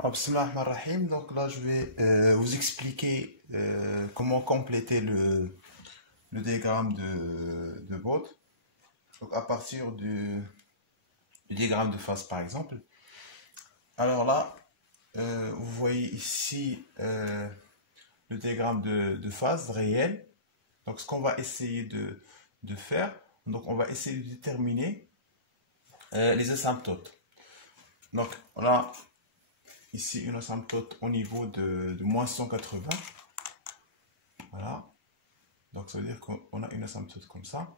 Alors, bismillah ar-Rahman ar-Rahim. Donc là, je vais vous expliquer comment compléter le diagramme de Bode. Donc à partir du diagramme de phase par exemple. Alors là, vous voyez ici le diagramme de phase réel. Donc ce qu'on va essayer de faire, donc on va essayer de déterminer les asymptotes. Donc on a ici une asymptote au niveau de moins 180. Voilà. Donc ça veut dire qu'on a une asymptote comme ça.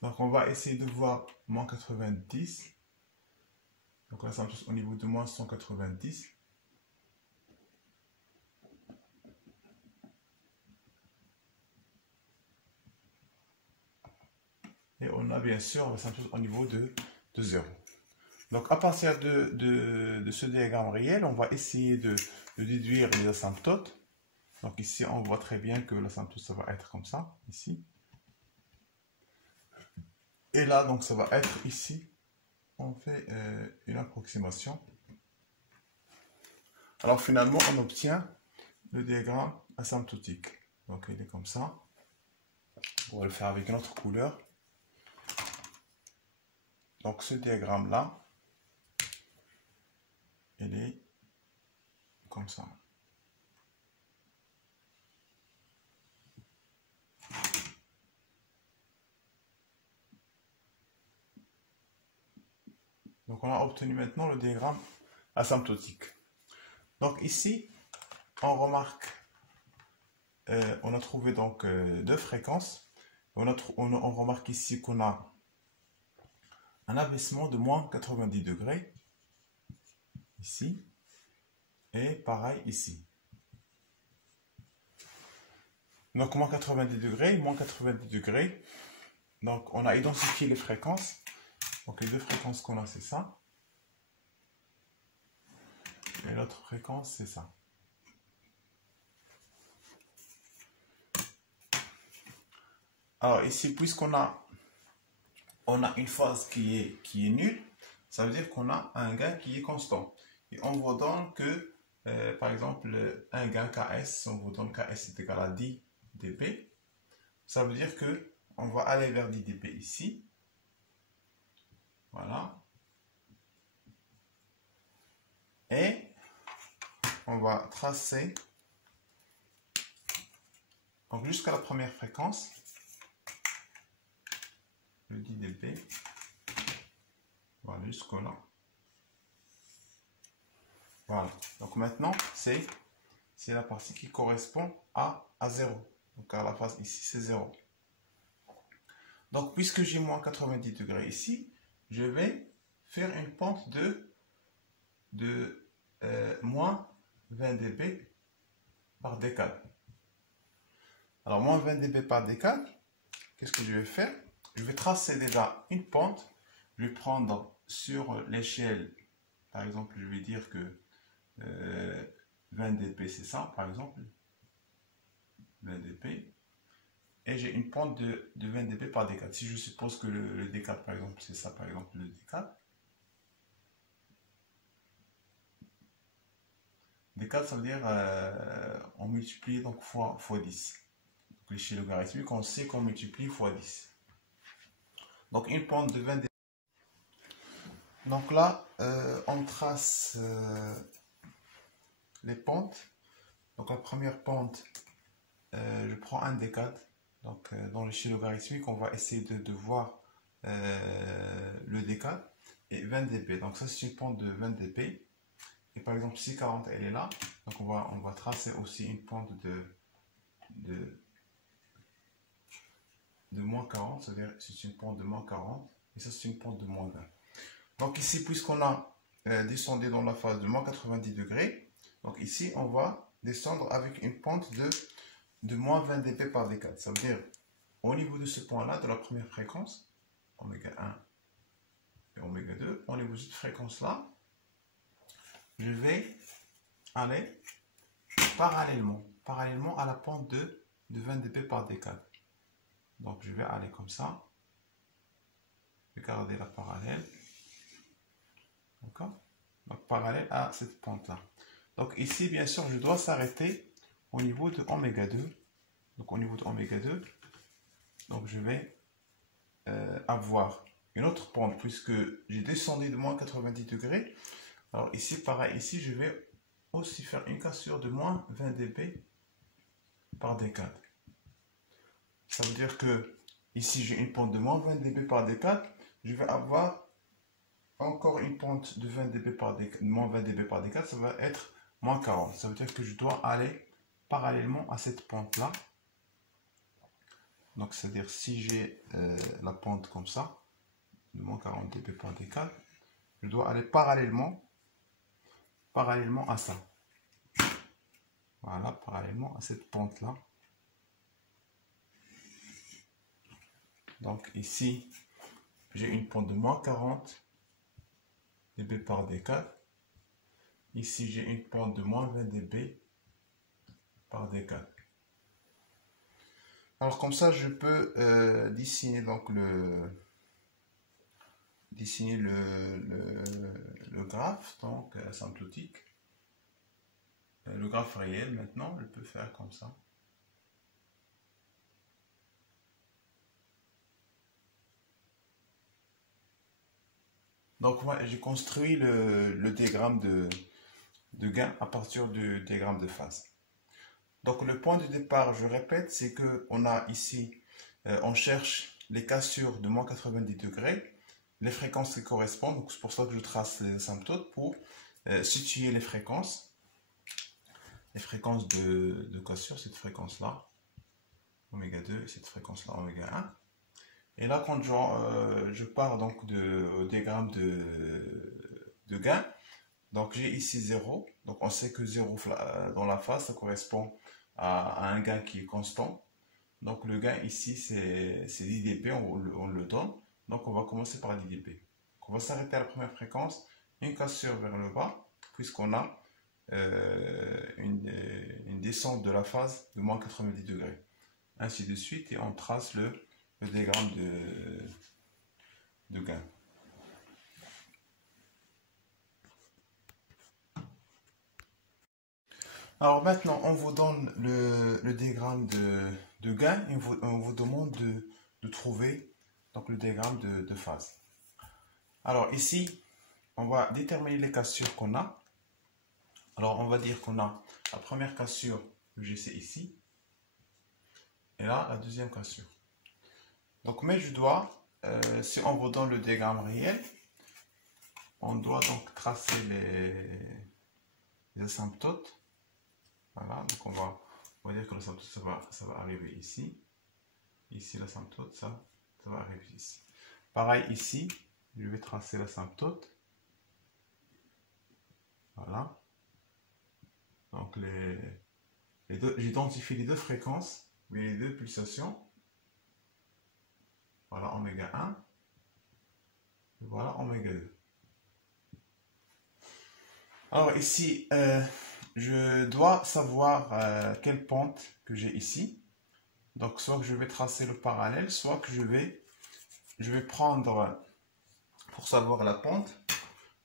Donc on va essayer de voir moins 90. Donc l'asymptote au niveau de moins 190. Et on a bien sûr l'asymptote au niveau de 0. Donc à partir de ce diagramme réel, on va essayer de déduire les asymptotes. Donc ici, on voit très bien que l'asymptote, ça va être comme ça, ici. Et là, donc ça va être ici. On fait une approximation. Alors finalement, on obtient le diagramme asymptotique. Donc il est comme ça. On va le faire avec une autre couleur. Donc ce diagramme-là, il est comme ça. Donc on a obtenu maintenant le diagramme asymptotique. Donc ici, on remarque, on a trouvé donc deux fréquences. On remarque ici qu'on a un abaissement de moins 90 degrés, ici, et pareil ici. Donc moins 90 degrés, moins 90 degrés. Donc on a identifié les fréquences. Donc les deux fréquences qu'on a, c'est ça. Et l'autre fréquence, c'est ça. Alors ici, puisqu'on a une phase qui est nulle, ça veut dire qu'on a un gain qui est constant. Et on vous donne que, par exemple, un gain KS, on vous donne KS est égal à 10 dB. Ça veut dire que on va aller vers 10 dB ici. Voilà. Et on va tracer donc jusqu'à la première fréquence, le 10 dB. Voilà, jusqu'au là. Voilà. Donc maintenant, c'est la partie qui correspond à 0. Donc à la phase ici, c'est 0. Donc puisque j'ai moins 90 degrés ici, je vais faire une pente de moins 20 dB par décade. Alors moins 20 dB par décade, qu'est-ce que je vais faire? Je vais tracer déjà une pente. Je vais prendre sur l'échelle, par exemple, je vais dire que 20 dB c'est ça, par exemple. 20 dB. Et j'ai une pente de 20 dB par décade. Si je suppose que le décade, par exemple, c'est ça, par exemple, le décade. Décade, ça veut dire on multiplie donc fois 10. Donc l'échelle logarithmique, on sait qu'on multiplie fois 10. Donc une pente de 20 dB. Donc là, on trace les pentes. Donc la première pente, je prends un décade. Donc dans l'échelle logarithmique, on va essayer de voir le décade et 20 dB. Donc ça c'est une pente de 20 dB. Et par exemple si 40 elle est là, donc on va tracer aussi une pente de moins 40, c'est-à-dire c'est une pente de moins 40 et ça c'est une pente de moins 20. Donc ici, puisqu'on a descendu dans la phase de moins 90 degrés, donc ici on va descendre avec une pente de moins 20 dB par décade. Ça veut dire au niveau de ce point-là, de la première fréquence, oméga 1 et oméga 2, au niveau de cette fréquence-là, je vais aller parallèlement à la pente de 20 dB par décade. Donc je vais aller comme ça. Je vais garder la parallèle. D'accord? Donc parallèle à cette pente-là. Donc ici, bien sûr, je dois s'arrêter au niveau de oméga 2. Donc au niveau de oméga 2, donc je vais avoir une autre pente puisque j'ai descendu de moins 90 degrés. Alors ici, pareil, ici, je vais aussi faire une cassure de moins 20 dB par D4. Ça veut dire que ici, j'ai une pente de moins 20 dB par D4. Je vais avoir encore une pente de 20 dB par D4, moins 20 dB par D4, ça va être moins 40. Ça veut dire que je dois aller parallèlement à cette pente-là. Donc, c'est-à-dire si j'ai la pente comme ça, de moins 40 dB par D4, je dois aller parallèlement à ça. Voilà, parallèlement à cette pente-là. Donc ici, j'ai une pente de moins 40 dB par D4. Ici, j'ai une pente de moins 20 dB par D4. Alors comme ça, je peux dessiner donc le graphe, donc asymptotique. Le graphe réel maintenant, je peux faire comme ça. Donc moi, j'ai construit le diagramme de gain à partir du diagramme de phase. Donc le point de départ, je répète, c'est que on a ici, on cherche les cassures de moins 90 degrés, les fréquences qui correspondent. Donc c'est pour ça que je trace les asymptotes pour situer les fréquences de cassure, cette fréquence-là, oméga 2, et cette fréquence-là, oméga 1. Et là, quand je pars donc au diagramme de gain, donc j'ai ici 0, donc on sait que 0 dans la phase, ça correspond à un gain qui est constant. Donc le gain ici, c'est 10 dB, on le donne. Donc on va commencer par 10 dB. Donc, on va s'arrêter à la première fréquence, une cassure vers le bas, puisqu'on a une descente de la phase de moins 90 degrés. Ainsi de suite, et on trace le diagramme de gain. Alors maintenant, on vous donne le diagramme de gain et on vous demande de trouver donc, le diagramme de phase. Alors ici, on va déterminer les cassures qu'on a. Alors on va dire qu'on a la première cassure que j'ai, c'est ici. Et là, la deuxième cassure. Donc, mais je dois, si on vous donne le diagramme réel, on doit donc tracer les asymptotes. Voilà, donc on va dire que l'asymptote, ça va arriver ici. Ici, l'asymptote, ça va arriver ici. Pareil ici, je vais tracer l'asymptote. Voilà. Donc, j'identifie les deux fréquences, mais les deux pulsations. Voilà, oméga 1. Et voilà, oméga 2. Alors ici, je dois savoir quelle pente que j'ai ici. Donc soit que je vais tracer le parallèle, soit que je vais prendre, pour savoir la pente,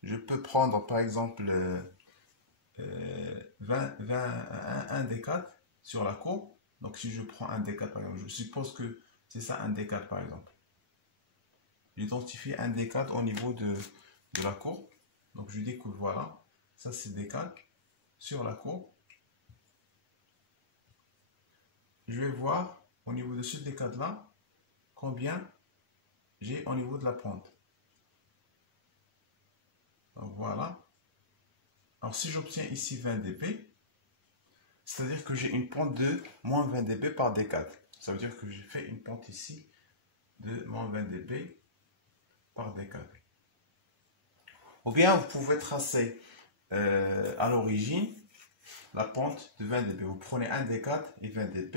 je peux prendre par exemple 1 D4 sur la courbe. Donc si je prends un D4 par exemple, je suppose que c'est ça un D4 par exemple. J'identifie un D4 au niveau de la courbe. Donc je dis que voilà, ça c'est D4 sur la courbe. Je vais voir au niveau de ce D4 là, combien j'ai au niveau de la pente. Donc voilà. Alors si j'obtiens ici 20 dB, c'est-à-dire que j'ai une pente de moins 20 dB par D4. Ça veut dire que j'ai fait une pente ici de moins 20 dB par D4. Ou bien vous pouvez tracer à l'origine la pente de 20 dB. Vous prenez un D4 et 20 dB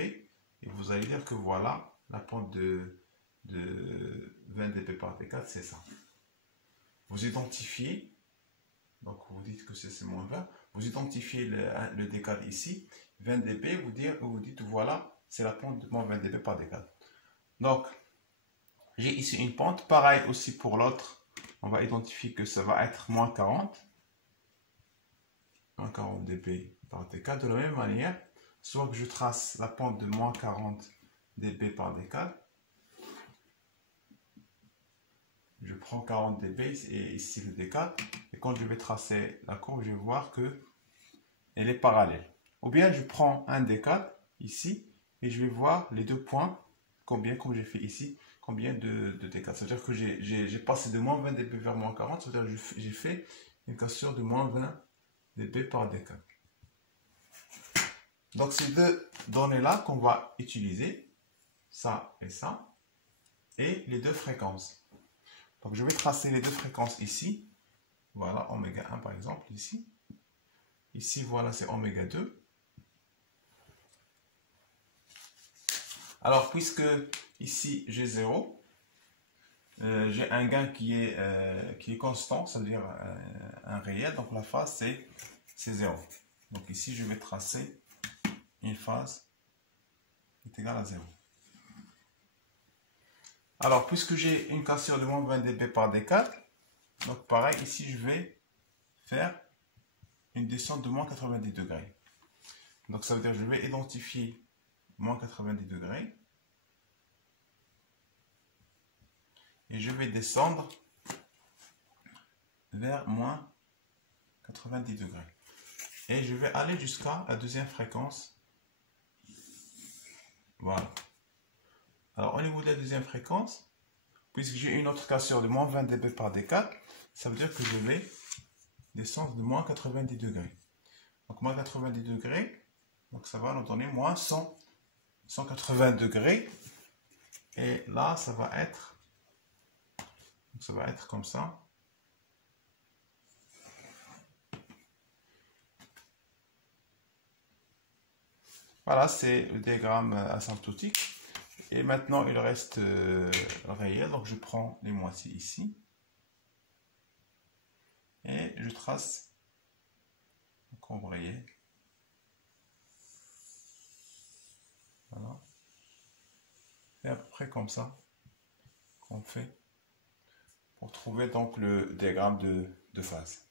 et vous allez dire que voilà la pente de 20 dB par D4, c'est ça. Vous identifiez, donc vous dites que c'est moins 20, vous identifiez le D4 ici, 20 dB, vous dites voilà, c'est la pente de moins 20 dB par D4. Donc, j'ai ici une pente. Pareil aussi pour l'autre. On va identifier que ça va être moins 40. Moins 40 dB par décade. De la même manière, soit que je trace la pente de moins 40 dB par décade. Je prends 40 dB et ici le décade. Et quand je vais tracer la courbe, je vais voir que elle est parallèle. Ou bien je prends un décade ici et je vais voir les deux points, combien, comme j'ai fait ici, combien de décades. C'est-à-dire que j'ai passé de moins 20 dB vers moins 40, c'est-à-dire que j'ai fait une cassure de moins 20 dB par décade. Donc ces deux données-là qu'on va utiliser, ça, et les deux fréquences. Donc je vais tracer les deux fréquences ici. Voilà, oméga 1 par exemple, ici. Ici, voilà, c'est oméga 2. Alors, puisque ici, j'ai 0, j'ai un gain qui est constant, c'est-à-dire un réel. Donc, la phase, c'est 0. Donc, ici, je vais tracer une phase qui est égale à 0. Alors, puisque j'ai une cassure de moins 20 dB par décade, donc pareil, ici, je vais faire une descente de moins 90 degrés. Donc, ça veut dire que je vais identifier moins 90 degrés. Et je vais descendre vers moins 90 degrés. Et je vais aller jusqu'à la deuxième fréquence. Voilà. Alors, au niveau de la deuxième fréquence, puisque j'ai une autre cassure de moins 20 dB par décade, ça veut dire que je vais descendre de moins 90 degrés. Donc, moins 90 degrés, donc ça va nous donner moins 180 degrés. Et là, ça va être comme ça. Voilà, c'est le diagramme asymptotique. Et maintenant, il reste réel. Donc, je prends les moitiés ici. Et je trace une courbe réelle. Voilà. C'est à peu près comme ça qu'on fait pour trouver donc le diagramme de phase.